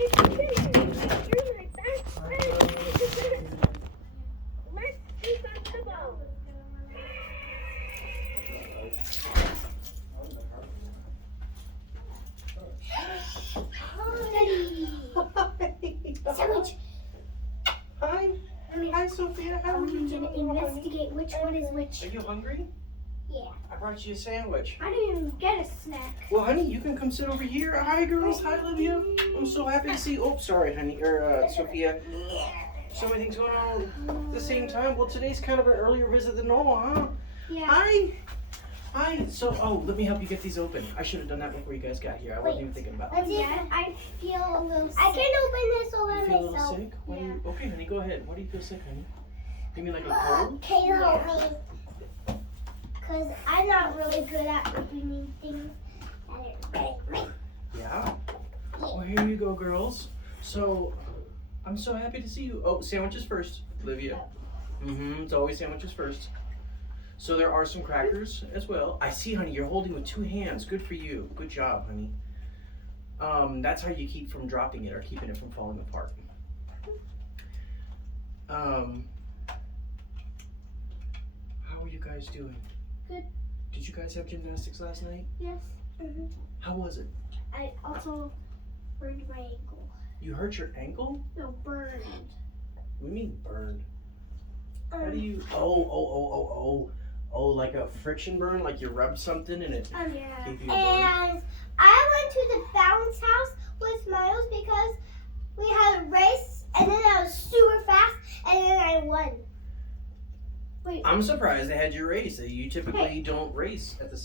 You're my best friend. Let's do some football. Sandwich. Hi. Hi, Sophia. How are you I'm gonna investigate which one is which. Are you hungry? Yeah. I brought you a sandwich. I didn't even get a snack. Well, honey, you can come sit over here. Hi, girls. Hi, Olivia. I'm so happy to see you. Oh, sorry, honey. Sophia. So many things going on at the same time. Well, today's kind of an earlier visit than normal, huh? Yeah. Hi. Hi. So, let me help you get these open. I should have done that before you guys got here. I wasn't even thinking about it. I feel a little sick. I can open this all by You feel a little myself. sick? Why do you, okay, honey, go ahead. Why do you feel sick, honey? You mean like a cold? Can you help me? Because I'm not really good at opening things. Yeah? Well, here you go, girls. So, I'm so happy to see you. Oh, sandwiches first, Olivia. It's always sandwiches first. So there are some crackers as well. I see, honey, you're holding with 2 hands. Good for you. Good job, honey. That's how you keep from dropping it or keeping it from falling apart. How are you guys doing? Good. Did you guys have gymnastics last night? Yes. How was it? I also burned my ankle. You hurt your ankle? No, burned. What do you mean burned? How do you? Oh, like a friction burn? Like you rubbed something and it Yeah. gave you a burn? And I went to the bounce house with Miles because we had a race and then I was super fast and then I won. Wait. I'm surprised they had you race. You typically don't race at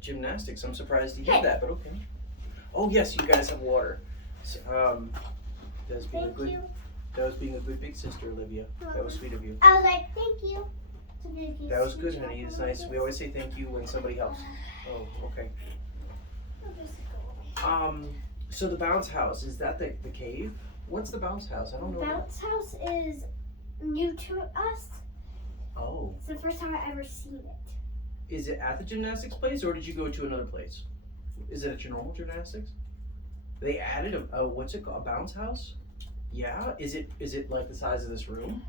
gymnastics. I'm surprised you did that, but okay. Oh yes, you guys have water. So, that was being Thank a good. you. That was being a good big sister, Olivia. That was sweet of you. I was like, thank you. That was good, honey. It's nice. We always say thank you when somebody helps. Oh, okay. So the bounce house, is that the cave? What's the bounce house? I don't know. Bounce house is new to us. Oh. It's the first time I ever seen it. Is it at the gymnastics place or did you go to another place? Is it at your normal gymnastics? They added a what's it called? A bounce house? Yeah. Is it like the size of this room?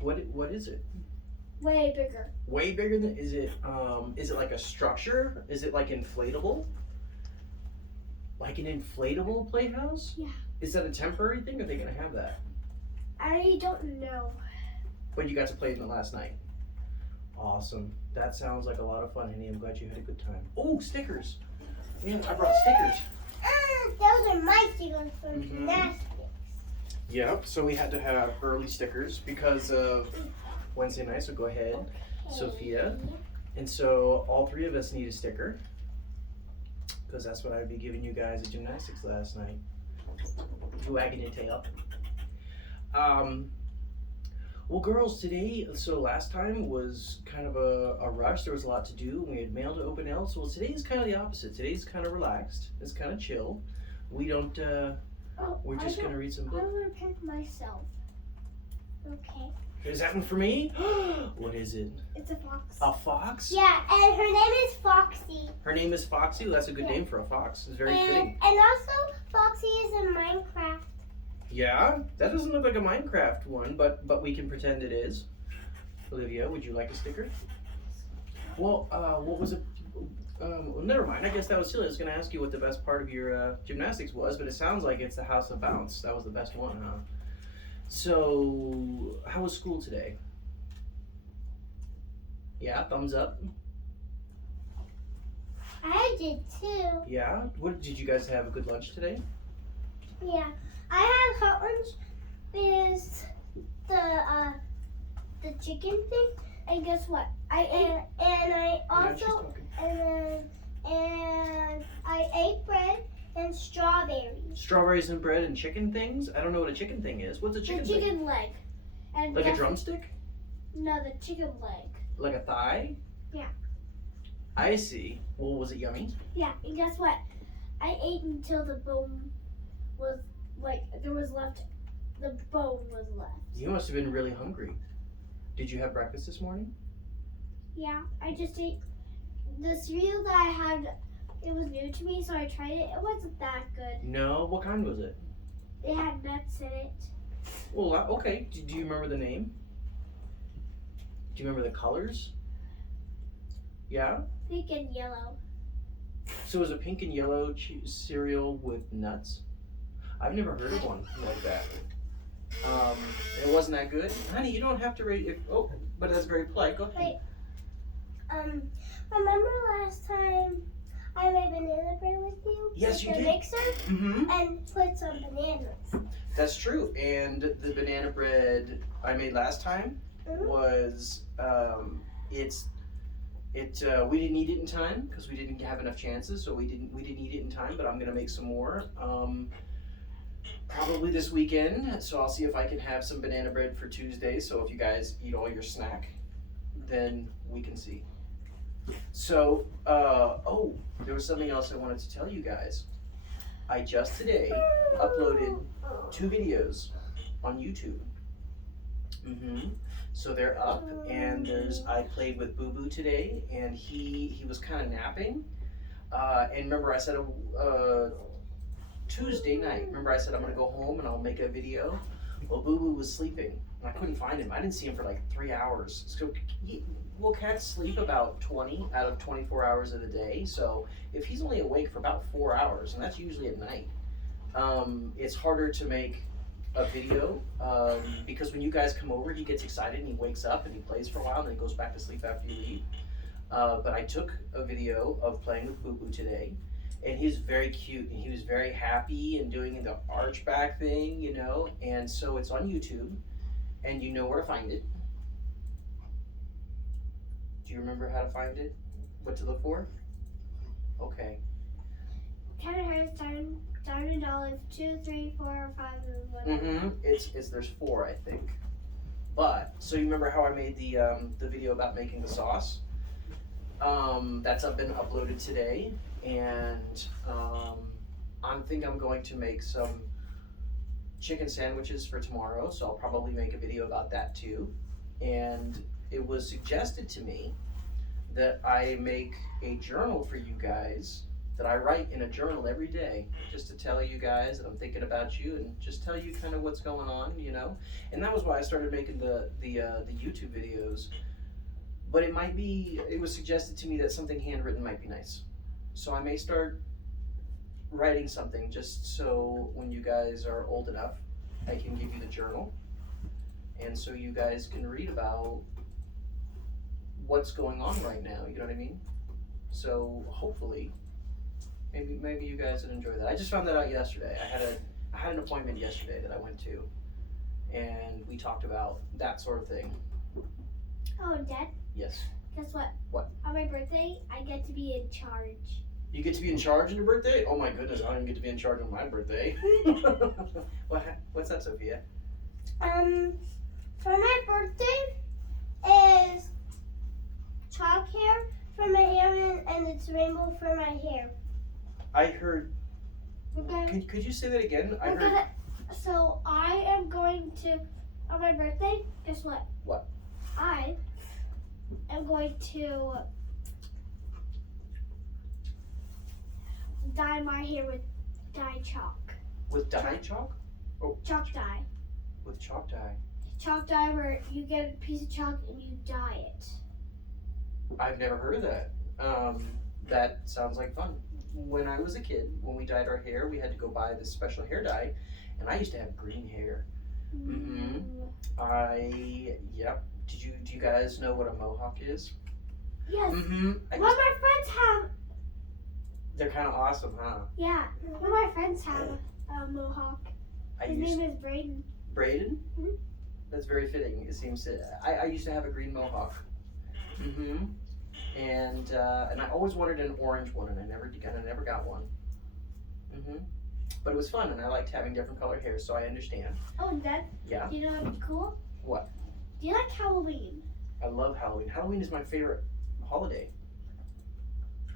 What is it? Way bigger. Way bigger than is it like a structure? Is it like inflatable? Like an inflatable playhouse? Yeah. Is that a temporary thing or are they gonna have that? I don't know. But you got to play in it last night. Awesome. That sounds like a lot of fun, honey. I'm glad you had a good time. Oh, stickers. Yeah, I brought stickers. Those are my stickers from gymnastics. Yep, so we had to have early stickers because of Wednesday night, so go ahead, Sophia. And so all 3 of us need a sticker because that's what I would be giving you guys at gymnastics last night. You wagging your tail. Well, girls, today, so last time was kind of a rush. There was a lot to do. We had mail to open else. Well, today's kind of the opposite. Today's kind of relaxed. It's kind of chill. We don't, we're just going to read some I books. want to pick myself. Okay. Is that one for me? What is it? It's a fox. A fox? Yeah, and her name is Foxy. Her name is Foxy? That's a good name for a fox. It's very fitting. And also, Foxy is in Minecraft. Yeah? That doesn't look like a Minecraft one, but we can pretend it is. Olivia, would you like a sticker? Well, what was it? Well, never mind. I guess that was silly. I was going to ask you what the best part of your gymnastics was, but it sounds like it's the House of Bounce. That was the best one, huh? So, how was school today? Yeah, thumbs up. I did too. Yeah? What did you guys have a good lunch today? Yeah, I had hot lunch with the chicken thing, and guess what? I ate, and I also and I ate bread and strawberries. Strawberries and bread and chicken things? I don't know what a chicken thing is. What's a chicken The thing? chicken leg. And Like a drumstick? No, the chicken leg. Like a thigh? Yeah. I see. Well, was it yummy? Yeah, and guess what? I ate until the bone was there was left. The bone was left. You must have been really hungry. Did you have breakfast this morning? Yeah, I just ate the cereal that I had it was new to me, so I tried it. It wasn't that good. No? What kind was it? It had nuts in it. Well, okay. Do you remember the name? Do you remember the colors? Yeah? Pink and yellow. So it was a pink and yellow cereal with nuts? I've never heard of one like that. It wasn't that good? Honey, you don't have to rate it. Oh, but that's very polite. Go ahead. Wait. Remember last time I made banana bread with you? Yes, you with did. the mixer? Mm-hmm. And put some bananas. That's true. And the banana bread I made last time was we didn't eat it in time because we didn't have enough chances, so we didn't eat it in time. But I'm gonna make some more. Probably this weekend. So I'll see if I can have some banana bread for Tuesday. So if you guys eat all your snack, then we can see. So there was something else I wanted to tell you guys. I just today uploaded 2 videos on YouTube. So they're up, and I played with Boo Boo today, and he was kind of napping. And remember, I said Tuesday night. Remember, I said I'm gonna go home and I'll make a video. Well, Boo Boo was sleeping, and I couldn't find him. I didn't see him for like 3 hours. So, well, cats sleep about 20 out of 24 hours of the day. So if he's only awake for about 4 hours, and that's usually at night, it's harder to make a video because when you guys come over, he gets excited and he wakes up and he plays for a while and then he goes back to sleep after you leave. But I took a video of playing with Boo Boo today, and he's very cute and he was very happy and doing the arch back thing, you know. And so it's on YouTube, and you know where to find it. Do you remember how to find it? What to look for? Okay. Kind of hurts. Diamond Olive 2, 3, 4, 5, and 1. It's there's 4, I think. But so you remember how I made the video about making the sauce? That's been uploaded today, and I think I'm going to make some chicken sandwiches for tomorrow. So I'll probably make a video about that too. And it was suggested to me that I make a journal for you guys, that I write in a journal every day, just to tell you guys that I'm thinking about you and just tell you kind of what's going on, you know. And that was why I started making the YouTube videos. But it was suggested to me that something handwritten might be nice. So I may start writing something just so when you guys are old enough, I can give you the journal. And so you guys can read about what's going on right now, you know what I mean? So hopefully, maybe you guys would enjoy that. I just found that out yesterday. I had an appointment yesterday that I went to, and we talked about that sort of thing. Oh, Dad? Yes. Guess what? What? On my birthday, I get to be in charge. You get to be in charge on your birthday? Oh my goodness, I don't even get to be in charge on my birthday. What's that, Sophia? For my birthday is chalk hair for my hair, and it's rainbow for my hair. I heard. Okay. Could you say that again? So I am going to, on my birthday, guess what? What? I am going to dye my hair with dye chalk. With dye chalk? Oh. Chalk dye. With chalk dye. Chalk dye where you get a piece of chalk and you dye it. I've never heard of that. That sounds like fun. When I was a kid, when we dyed our hair, we had to go buy this special hair dye, and I used to have green hair. Yep. Do you guys know what a mohawk is? Yes. One of my friends have. They're kind of awesome, huh? Yeah. One of my friends have a mohawk. His name is Braden. Braden? That's very fitting. It seems to. I used to have a green mohawk. And I always wanted an orange one, and I never got one. But it was fun, and I liked having different colored hair, so I understand. Oh, and Dad? Yeah. Do you know what'd be cool? What? Do you like Halloween? I love Halloween. Halloween is my favorite holiday.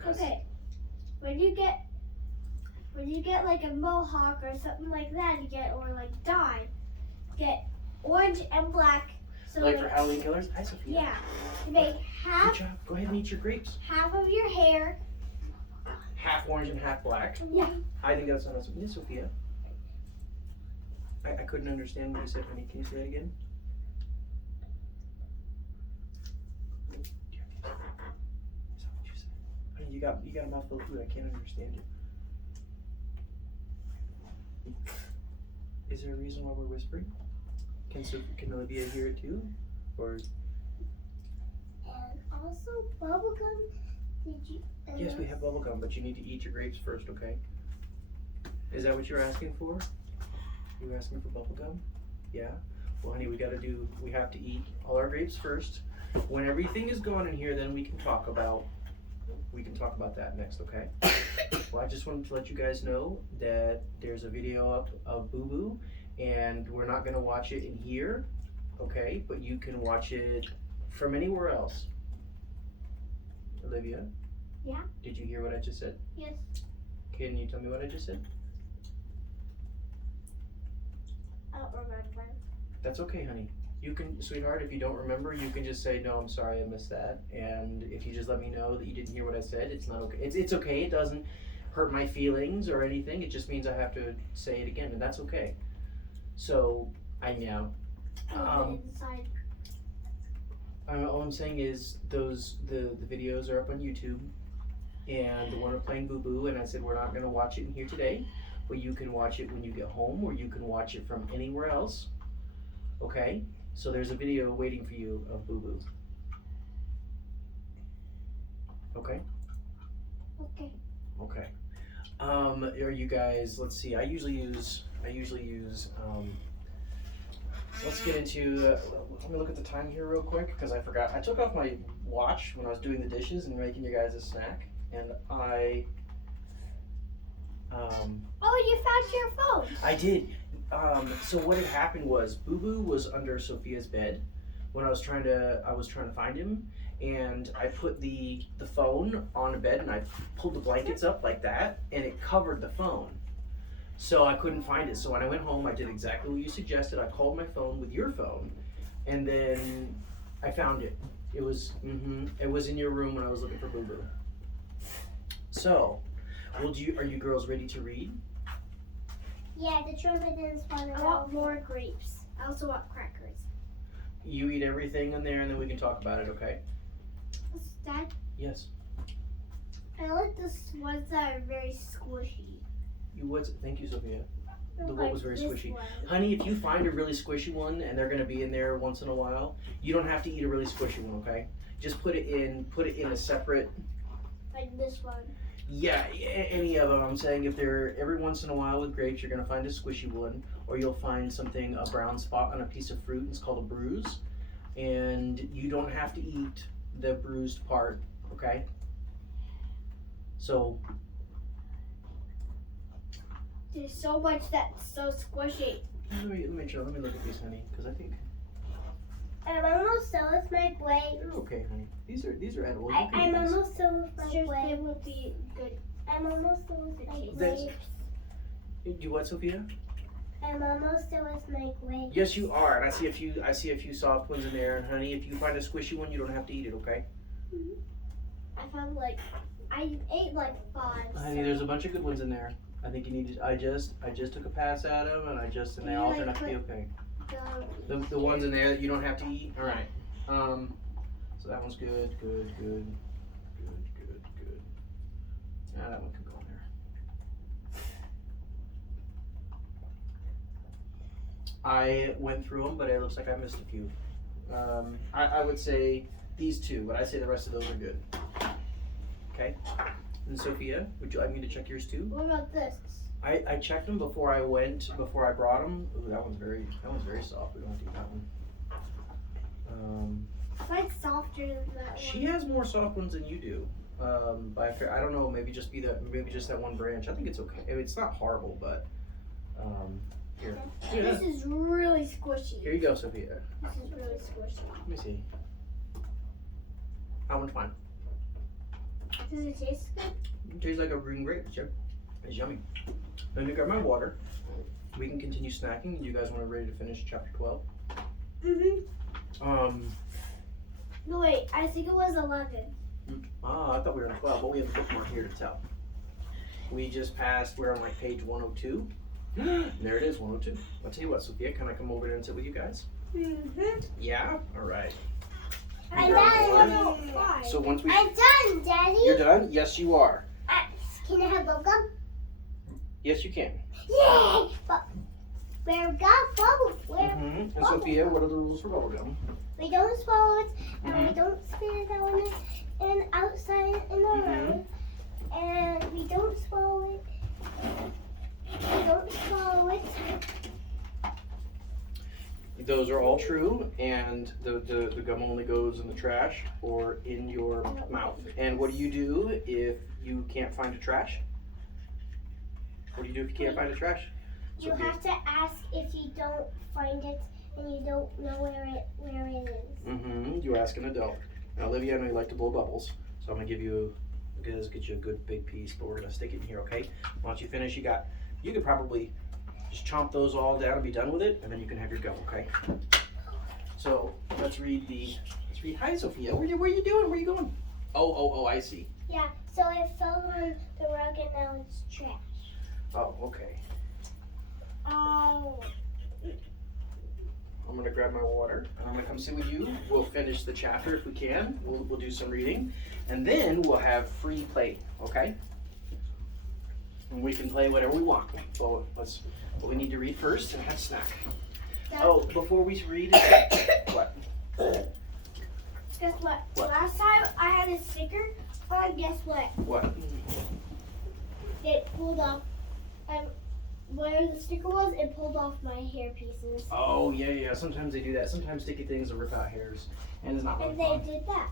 Okay. When you get like a mohawk or something like that, or like dye, get orange and black. So like for Halloween killers? Hi, Sophia. Yeah. You make half. Good job. Go ahead and eat your grapes. Half of your hair. half orange and half black. Yeah. I think that's awesome. Yeah, Sophia. I couldn't understand what you said, honey. Can you say that again? Is that what you said? Honey, you got a mouthful of food. I can't understand you. Is there a reason why we're whispering? Can Olivia hear it too? Or And also bubblegum. Did you? yes, we have bubble gum, but you need to eat your grapes first, okay? Is that what you're asking for? You were asking for bubble gum? Yeah. Well, honey, we have to eat all our grapes first. When everything is gone in here, then we can talk about that next, okay? Well, I just wanted to let you guys know that there's a video up of Boo Boo, and we're not gonna watch it in here, okay? But you can watch it from anywhere else. Olivia? Yeah? Did you hear what I just said? Yes. Can you tell me what I just said? I don't remember. That's okay, honey. You can, sweetheart, if you don't remember, you can just say, no, I'm sorry, I missed that. And if you just let me know that you didn't hear what I said, it's not okay. It's okay, it doesn't hurt my feelings or anything. It just means I have to say it again, and that's okay. So, inside. All I'm saying is the videos are up on YouTube, and the one of playing Boo Boo, and I said we're not gonna watch it in here today, but you can watch it when you get home, or you can watch it from anywhere else. Okay? So there's a video waiting for you of Boo Boo. Okay? Okay. Okay. Are you guys? Let's see. I usually use. Let's get into. Let me look at the time here real quick because I forgot. I took off my watch when I was doing the dishes and making you guys a snack, and I. Oh, you found your phone. I did. So what had happened was Boo Boo was under Sophia's bed when I was trying to find him, and I put the phone on the bed and I pulled the blankets up like that, and it covered the phone. So I couldn't find it. So when I went home, I did exactly what you suggested. I called my phone with your phone, and then I found it. It was in your room when I was looking for Boo Boo. So, are you girls ready to read? Yeah, the trumpet is fun. I want more grapes. I also want crackers. You eat everything in there, and then we can talk about it, okay? Dad? Yes. I like the ones that are very squishy. Thank you, Sophia. The one was very squishy. One. Honey, if you find a really squishy one, and they're gonna be in there once in a while, you don't have to eat a really squishy one, okay? Just put it in a separate. Like this one. Yeah, any of them. I'm saying if they're every once in a while with grapes, you're gonna find a squishy one, or you'll find a brown spot on a piece of fruit. It's called a bruise, and you don't have to eat the bruised part, okay? So there's so much that's so squishy. let me look at these, honey, because I think I'm almost done with my plate. they're okay, honey. These are edible. I'm almost done with my plate. They will be good. I'm almost done with my plate. You what, Sophia? I'm almost done with my plate. Yes, you are, and I see a few soft ones in there. And honey, if you find a squishy one, you don't have to eat it, okay? I found I ate 5. Honey, there's a bunch of good ones in there. I think you need to. I just took a pass at them, and they all turned out to be okay. The ones in there that you don't have to eat. All right. So that one's good. Yeah, that one can go in there. I went through them, but it looks like I missed a few. I would say these two, but I say the rest of those are good. Okay. And Sophia, would you like me to check yours too? What about this? I checked them before I brought them. Ooh, that one's very soft. We don't have to eat that one. Mine's softer than that one. She has more soft ones than you do. I don't know. Maybe just that one branch. I think it's okay. It's not horrible, but here. Yeah. This is really squishy. Here you go, Sophia. This is really squishy. Let me see. That one's fine. Does it taste good? It tastes like a green grape. It's yummy. Let me grab my water. We can continue snacking. You guys want to ready to finish chapter 12? No, wait. I think it was 11. I thought we were on 12, but we have a bookmark here to tell. We just passed, we're on like page 102. There it is, 102. I'll tell you what, Sophia, can I come over there and sit with you guys? Mm-hmm. Yeah? All right. I'm done. So once we... I'm done, Daddy. You're done? Yes, you are. Can I have bubblegum? Yes, you can. Yay! But we're got bubble. And Sophia, what are the rules for bubblegum? We don't swallow it, and we don't spit it out and outside and around. And we don't swallow it. We don't swallow it. Those are all true, and the gum only goes in the trash or in your mouth. And what do you do if you can't find a trash? What do you do if you can't find a trash? You have to ask if you don't find it and you don't know where it is. You ask an adult. Now, Olivia, I know you like to blow bubbles, so I'm gonna get you a good big piece, but we're gonna stick it in here, okay? Once you finish, you could probably just chomp those all down and be done with it, and then you can have your gum, okay? So let's read. Hi, Sophia. Where are you doing? Where are you going? Oh, I see. Yeah. So it fell on the rug and now it's trash. Oh, okay. Oh. I'm gonna grab my water and I'm gonna come sit with you. We'll finish the chapter if we can. We'll do some reading, and then we'll have free play, okay? And we can play whatever we want. So what we need to read first and have a snack. Oh, before we read, what? Guess what? What? Last time I had a sticker on. Guess what? What? It pulled off. Where the sticker was, it pulled off my hair pieces. Oh yeah. Sometimes they do that. Sometimes sticky things will rip out hairs, and it's not And really they fun. did that.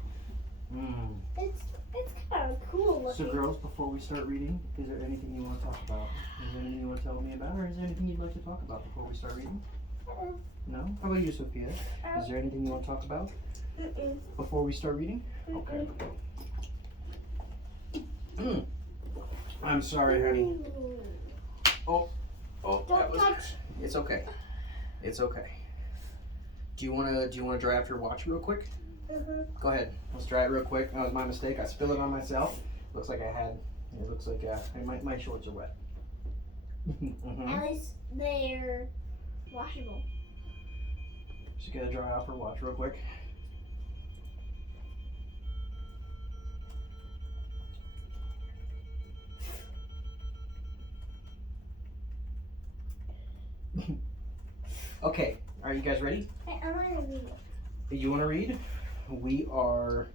It's kind of cool looking. So girls, before we start reading, is there anything you want to talk about? Is there anything you want to tell me about, or is there anything you'd like to talk about before we start reading? No? How about you, Sophia? Is there anything you want to talk about before we start reading? Okay. I'm sorry, honey. Oh, Don't touch. It's okay. It's okay. Do you wanna dry off your watch real quick? Go ahead. Let's dry it real quick. That was my mistake. I spilled it on myself. Looks like my shorts are wet. At least they're washable. Just gotta dry off her watch real quick. Okay, are you guys ready? Hey, I want to read it. You want to read? We are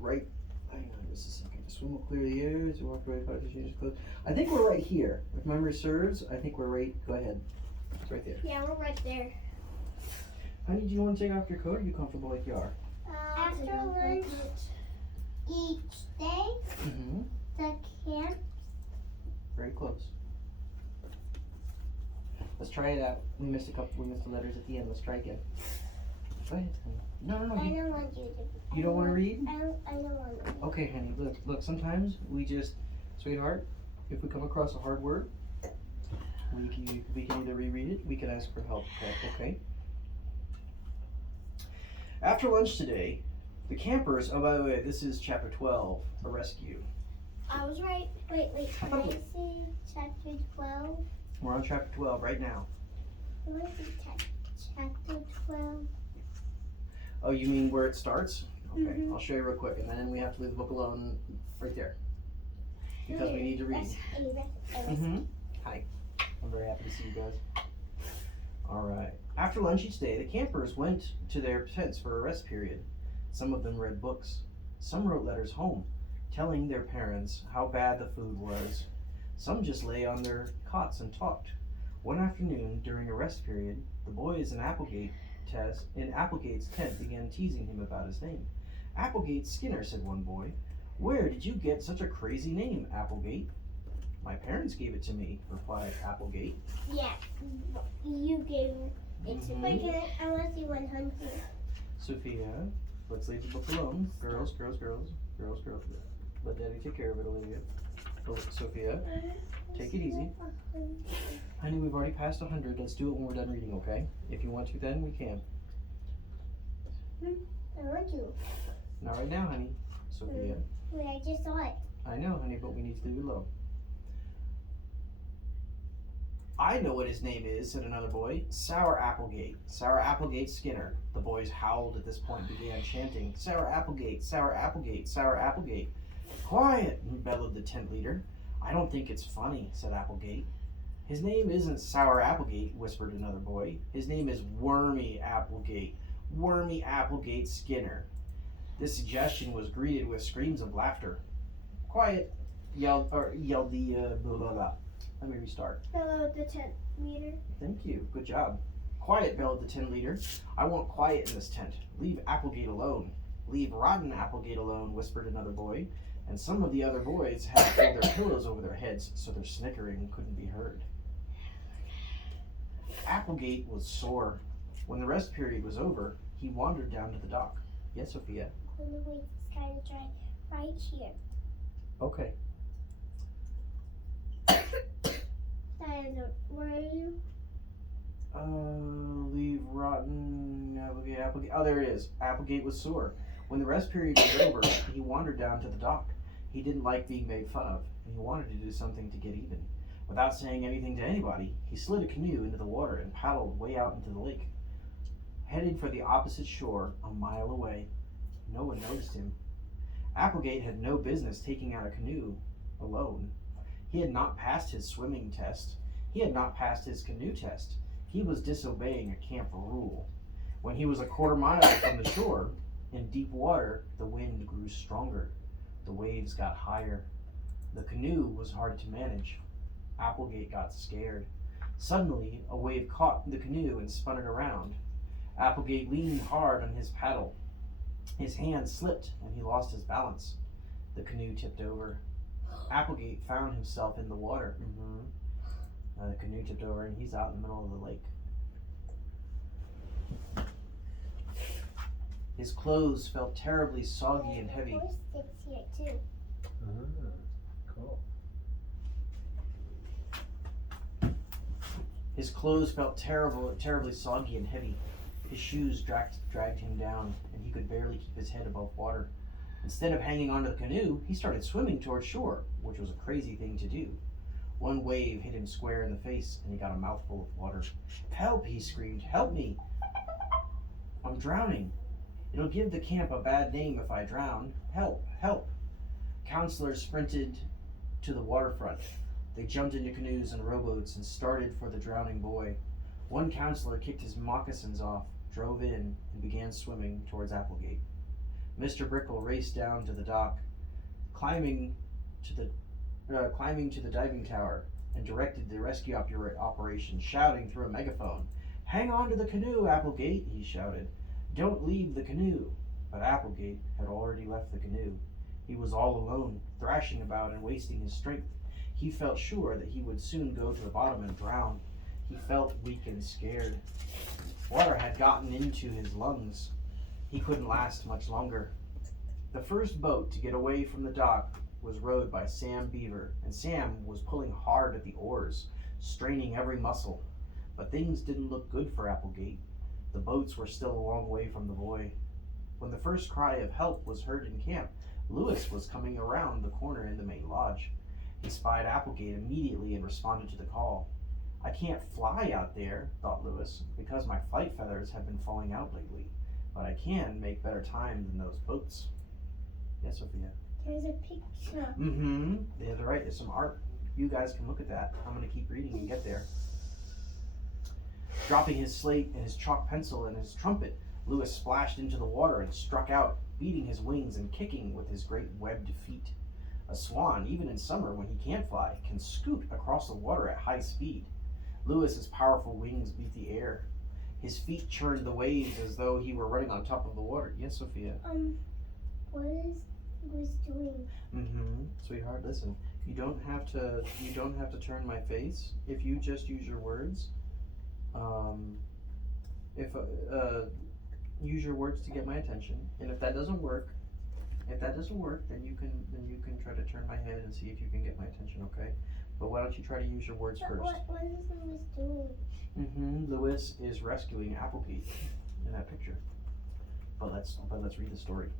right. Hang on just a second. The swim will clear the air. To walk right past the change of clothes. I think we're right here. If memory serves, I think we're right. Go ahead. It's right there. Yeah, we're right there. Honey, do you want to take off your coat? Or are you comfortable like you are? After lunch, each day, the camp. Very close. Let's try it out. We missed the letters at the end. Let's try again. Go ahead, honey. No. I don't want you to. You don't want to read? I don't want to. Okay, honey. Look. Sometimes sweetheart, if we come across a hard word, we can either reread it. We can ask for help. Okay. After lunch today, the campers. Oh, by the way, this is chapter 12, a rescue. I was right. Wait. Can I see chapter 12? We're on chapter 12 right now. What is chapter 12? Oh, you mean where it starts? Okay, I'll show you real quick, and then we have to leave the book alone right there because we need to read. Hi, I'm very happy to see you guys. All right. After lunch each day, the campers went to their tents for a rest period. Some of them read books. Some wrote letters home, telling their parents how bad the food was. Some just lay on their cots and talked. One afternoon, during a rest period, the boys in Applegate's tent began teasing him about his name. "Applegate Skinner," said one boy. "Where did you get such a crazy name, Applegate?" "My parents gave it to me," replied Applegate. Yeah, you gave it to me. I want to see 100. Sophia, let's leave the book alone. Girls. Let Daddy take care of it, Olivia. Sophia, take it easy. Honey, we've already passed 100. Let's do it when we're done reading, okay? If you want to, then we can. I want to. Not right now, honey. Sophia. Wait, I just saw it. I know, honey, but we need to leave it alone. I know what his name is, said another boy. Sour Applegate. Sour Applegate Skinner. The boys howled at this point and began chanting, Sour Applegate, Sour Applegate, Sour Applegate. Quiet, bellowed the tent leader. I don't think it's funny, said Applegate. His name isn't Sour Applegate, whispered another boy. His name is Wormy Applegate. Wormy Applegate Skinner. This suggestion was greeted with screams of laughter. Quiet, yelled the blah blah blah. Let me restart. Hello, the tent leader. Thank you. Good job. Quiet, bellowed the tent leader. I want quiet in this tent. Leave Applegate alone. Leave rotten Applegate alone, whispered another boy. And some of the other boys had pulled their pillows over their heads so their snickering couldn't be heard. Applegate was sore. When the rest period was over, he wandered down to the dock. Yes, Sophia? I'm going to wait this guy to dry right here. Okay. Diana, where are you? Leave rotten Applegate. Oh, there it is. Applegate was sore. When the rest period was over, he wandered down to the dock. He didn't like being made fun of, and he wanted to do something to get even. Without saying anything to anybody, he slid a canoe into the water and paddled way out into the lake. Headed for the opposite shore, a mile away. No one noticed him. Applegate had no business taking out a canoe alone. He had not passed his swimming test. He had not passed his canoe test. He was disobeying a camp rule. When he was a quarter mile from the shore, in deep water, the wind grew stronger. The waves got higher. The canoe was hard to manage. Applegate got scared. Suddenly, a wave caught the canoe and spun it around. Applegate leaned hard on his paddle. His hand slipped and he lost his balance. The canoe tipped over. Applegate found himself in the water. The canoe tipped over and he's out in the middle of the lake. His clothes felt terribly soggy and heavy. Horse sticks here too. Cool. His clothes felt terribly soggy and heavy. His shoes dragged him down, and he could barely keep his head above water. Instead of hanging onto the canoe, he started swimming toward shore, which was a crazy thing to do. One wave hit him square in the face, and he got a mouthful of water. Help, he screamed. Help me. I'm drowning. It'll give the camp a bad name if I drown. Help, help. Counselors sprinted to the waterfront. They jumped into canoes and rowboats and started for the drowning boy. One counselor kicked his moccasins off, drove in, and began swimming towards Applegate. Mr. Brickle raced down to the dock, climbing to the diving tower, and directed the rescue operation, shouting through a megaphone. Hang on to the canoe, Applegate, he shouted. Don't leave the canoe. But Applegate had already left the canoe. He was all alone, thrashing about and wasting his strength. He felt sure that he would soon go to the bottom and drown. He felt weak and scared. Water had gotten into his lungs. He couldn't last much longer. The first boat to get away from the dock was rowed by Sam Beaver, and Sam was pulling hard at the oars, straining every muscle. But things didn't look good for Applegate. The boats were still a long way from the boy. When the first cry of help was heard in camp, Lewis was coming around the corner in the main lodge. He spied Applegate immediately and responded to the call. I can't fly out there, thought Lewis, because my flight feathers have been falling out lately. But I can make better time than those boats. Yes, Sophia? There's a picture. They're right. There's some art. You guys can look at that. I'm going to keep reading and get there. Dropping his slate and his chalk pencil and his trumpet, Lewis splashed into the water and struck out, beating his wings and kicking with his great webbed feet. A swan, even in summer when he can't fly, can scoot across the water at high speed. Lewis's powerful wings beat the air. His feet churned the waves as though he were running on top of the water. Yes, Sophia? What is Lewis doing? Sweetheart, listen. You don't have to turn my face if you just use your words. Use your words to get my attention. And if that doesn't work, then you can try to turn my head and see if you can get my attention, okay? But why don't you try to use your words first? What is Lewis doing? Lewis is rescuing Applegate in that picture. But let's read the story.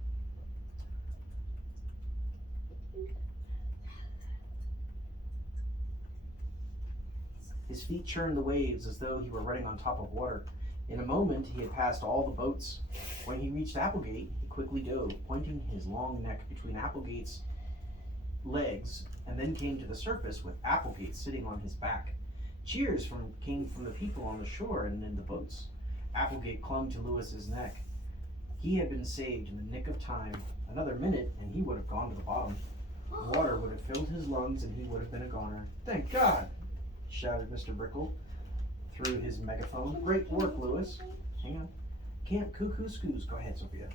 His feet churned the waves as though he were running on top of water. In a moment, he had passed all the boats. When he reached Applegate, he quickly dove, pointing his long neck between Applegate's legs, and then came to the surface with Applegate sitting on his back. Cheers came from the people on the shore and in the boats. Applegate clung to Lewis's neck. He had been saved in the nick of time. Another minute, and he would have gone to the bottom. Water would have filled his lungs, and he would have been a goner. "Thank God!" shouted Mr. Brickle through his megaphone. "Great work, Lewis." Hang on. Camp Cuckoo Scoos. Go ahead, Sophia.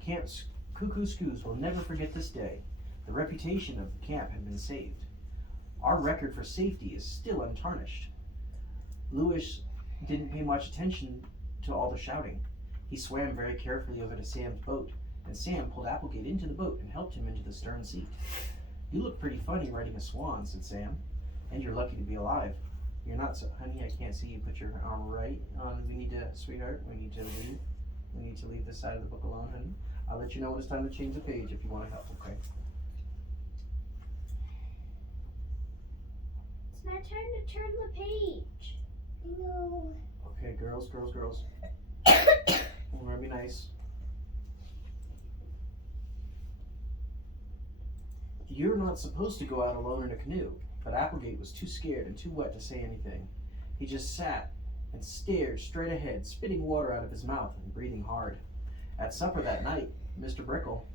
Camp Cuckoo Scoos will never forget this day. The reputation of the camp had been saved. Our record for safety is still untarnished. Lewis didn't pay much attention to all the shouting. He swam very carefully over to Sam's boat, and Sam pulled Applegate into the boat and helped him into the stern seat. "You look pretty funny riding a swan," said Sam, "and you're lucky to be alive." "You're not so, honey, I can't see you. Put your arm right on. Sweetheart, we need to leave. We need to leave this side of the book alone, honey. I'll let you know when it's time to change the page if you want to help, okay?" It's not time to turn the page. No. Okay, girls. We're gonna be nice. You're not supposed to go out alone in a canoe, but Applegate was too scared and too wet to say anything. He just sat and stared straight ahead, spitting water out of his mouth and breathing hard. At supper that night, Mr. Brickle.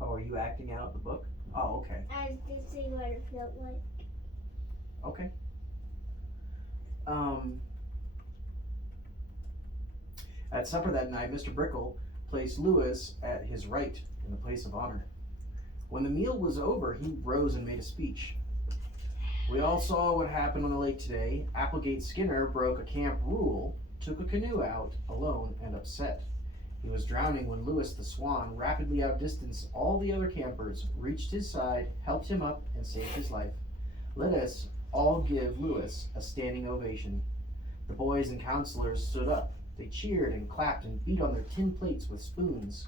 Oh, are you acting out the book? Oh, okay. I was just seeing what it felt like. Okay. At supper that night, Mr. Brickle placed Lewis at his right in the place of honor. When the meal was over, he rose and made a speech. "We all saw what happened on the lake today. Applegate Skinner broke a camp rule, took a canoe out alone, and upset. He was drowning when Lewis the Swan rapidly outdistanced all the other campers, reached his side, helped him up, and saved his life. Let us all give Lewis a standing ovation." The boys and counselors stood up. They cheered and clapped and beat on their tin plates with spoons.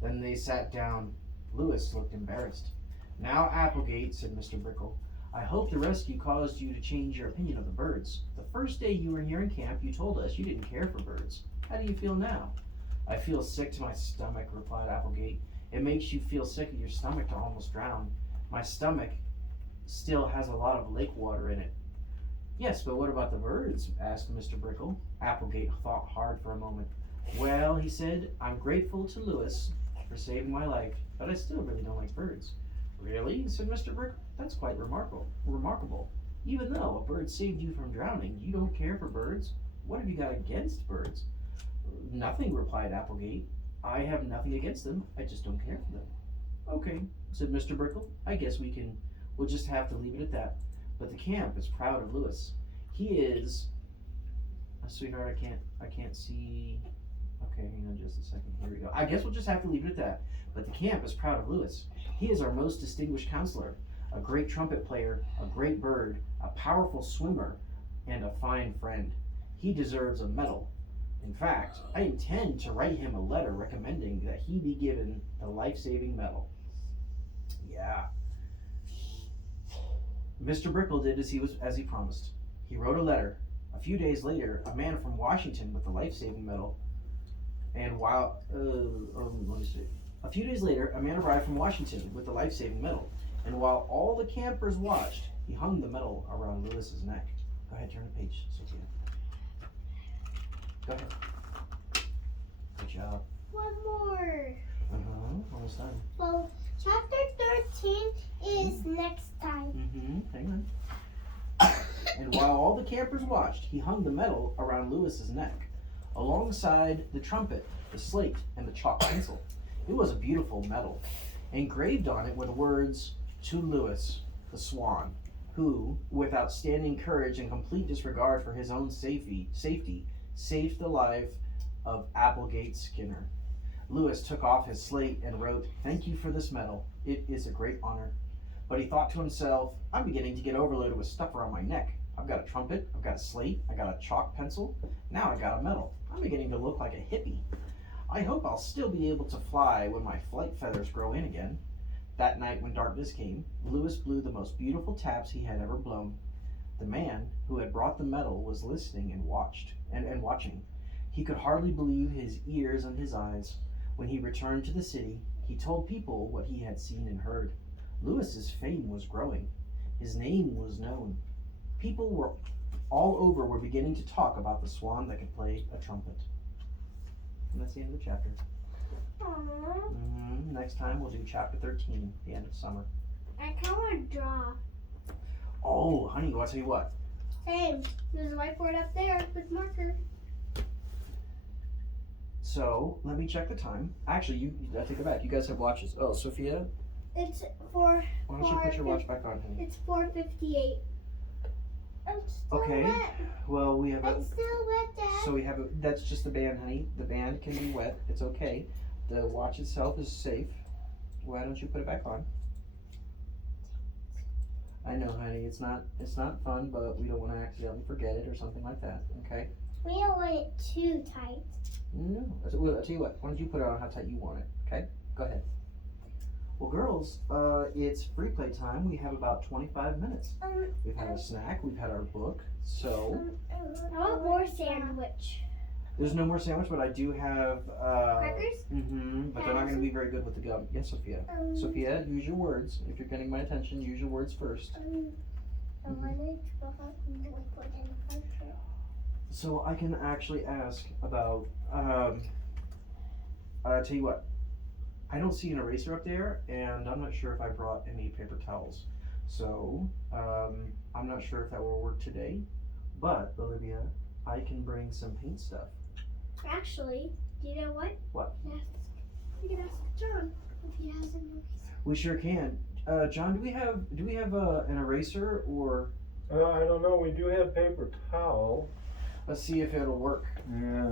Then they sat down. Lewis looked embarrassed. "Now, Applegate," said Mr. Brickle, "I hope the rescue caused you to change your opinion of the birds. The first day you were here in camp, you told us you didn't care for birds. How do you feel now?" "I feel sick to my stomach," replied Applegate. "It makes you feel sick at your stomach to almost drown. My stomach still has a lot of lake water in it." "Yes, but what about the birds?" asked Mr. Brickle. Applegate thought hard for a moment. "Well," he said, "I'm grateful to Lewis for saving my life, but I still really don't like birds." "Really?" said Mr. Brickle. "That's quite remarkable. Even though a bird saved you from drowning, you don't care for birds. What have you got against birds?" "Nothing," replied Applegate. "I have nothing against them. I just don't care for them." "Okay," said Mr. Brickle. "I guess we'll just have to leave it at that. But the camp is proud of Lewis. He is..." "Sweetheart, I can't see..." "Okay, hang on just a second. Here we go. I guess we'll just have to leave it at that. But the camp is proud of Lewis. He is our most distinguished counselor, a great trumpet player, a great bird, a powerful swimmer, and a fine friend. He deserves a medal. In fact, I intend to write him a letter recommending that he be given the life-saving medal." Yeah. Mr. Brickle did as he promised. He wrote a letter. A few days later, a man from Washington with the life-saving medal. A few days later, a man arrived from Washington with the life-saving medal, and while all the campers watched, he hung the medal around Lewis's neck. Go ahead, turn the page, Sophia. Go ahead. Good job. One more. Almost done. Well, chapter 13 is next time. Hang on. And while all the campers watched, he hung the medal around Lewis's neck, alongside the trumpet, the slate, and the chalk pencil. It was a beautiful medal. Engraved on it were the words, "To Lewis, the Swan, who, with outstanding courage and complete disregard for his own safety, saved the life of Applegate Skinner." Lewis took off his slate and wrote, "Thank you for this medal. It is a great honor." But he thought to himself, "I'm beginning to get overloaded with stuff around my neck. I've got a trumpet, I've got a slate, I got a chalk pencil, now I got a medal. I'm beginning to look like a hippie. I hope I'll still be able to fly when my flight feathers grow in again." That night when darkness came, Lewis blew the most beautiful taps he had ever blown. The man who had brought the medal was listening and watching. He could hardly believe his ears and his eyes. When he returned to the city, he told people what he had seen and heard. Lewis's fame was growing. His name was known. People were all over were beginning to talk about the swan that could play a trumpet. And that's the end of the chapter. Aww. Next time we'll do chapter 13, the end of summer. I kind of want to draw. Oh, honey, I'll tell you what. Same. There's a whiteboard up there with marker. So, let me check the time. Actually, I take it back. You guys have watches. Oh, Sophia, It's for. why don't you put your watch back on, honey? It's 4:58. It's still Okay. wet. Well, we have a. It's still wet, Dad. So we have a. That's just the band, honey. The band can be wet. It's okay. The watch itself is safe. Why don't you put it back on? I know, honey. It's not fun, but we don't want to accidentally forget it or something like that. Okay. We don't want it too tight. No. I'll tell you what. Why don't you put it on how tight you want it? Okay. Go ahead. Well, girls, it's free play time. We have about 25 minutes. We've had our snack. We've had our book. So I want more sandwich. there's no more sandwich, but I do have. Crackers? But they're not going to be very good with the gum. Yes, Sophia. Sophia, use your words. If you're getting my attention, use your words first. So I can actually ask about. I'll tell you what. I don't see an eraser up there, and I'm not sure if I brought any paper towels. So I'm not sure if that will work today. But Olivia, I can bring some paint stuff. Actually, do you know what? What? You can ask John if he has an eraser. We sure can. John, do we have an eraser or? I don't know. We do have paper towel. Let's see if it'll work. Yeah.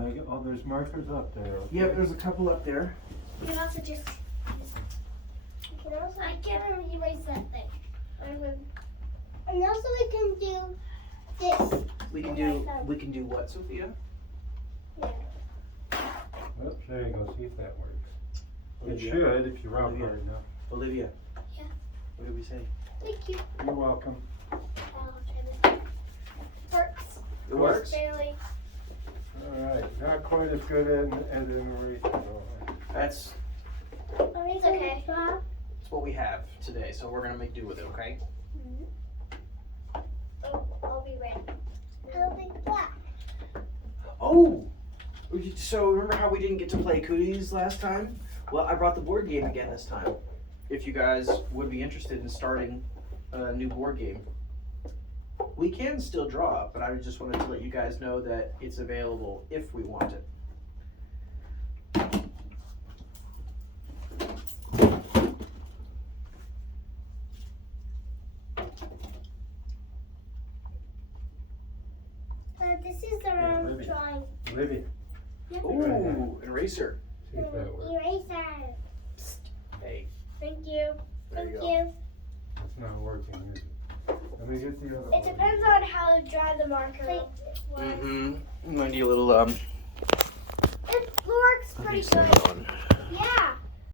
There's markers up there. Okay. Yep, there's a couple up there. You can also just. I can't erase that thing. And also we can do this. We can do what, Sophia? Yeah. Oops, there you go. See if that works. It Olivia? should if you rub Olivia? hard enough. Olivia. Yeah. What did we say? Thank you. You're welcome. I'll try this. Works. It works. Barely. All right. Not quite as good as an eraser though. That's It's okay. what we have today, so we're gonna make do with it, okay? Oh, I'll be ready. I'll be black. Oh! So remember how we didn't get to play cooties last time? Well, I brought the board game again this time. If you guys would be interested in starting a new board game. We can still draw, but I just wanted to let you guys know that it's available if we want it. This is the round drawing. Olivia, Ooh, eraser. see if that works. Eraser. Hey, Thank you. there Thank you go. you. It's not working, is it? Let me get the other It one. depends on how dry the marker was. Mm-hmm. Might need a little It works pretty good. Yeah.